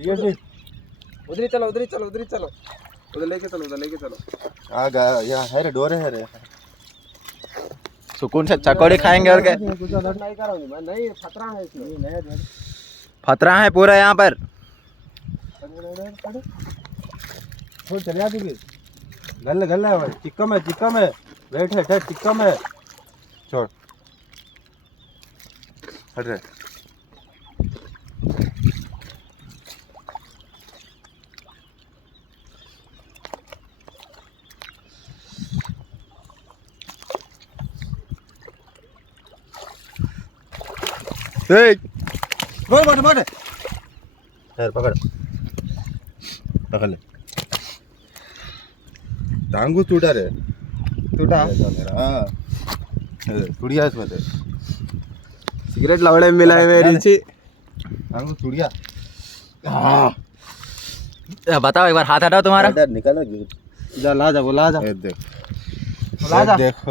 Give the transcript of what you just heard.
ये देख उधर ही चलो उधर ही चलो उधर ही चलो उधर लेके चलो आ गया यहाँ है रे डोरे है रे सुकून से चकोड़ी खाएंगे और क्या नहीं करूंगी मैं नहीं खतरा है इसमें खतरा है पूरा यहाँ पर छोड़ चले आती गल गल है भाई चिक्कम है बैठ है चिक्कम है छोड़ हट रे बोल यार पकड़ ले टांगू टूटा रे टूटा हाँ टूटिया इसमें से सिगरेट लवड़े में मिला है मेरी नीचे टांगू टूटिया बताओ एक बार हाथ हटाओ तुम्हारा निकल जा ला जा वो ला जा देख ला जा देखो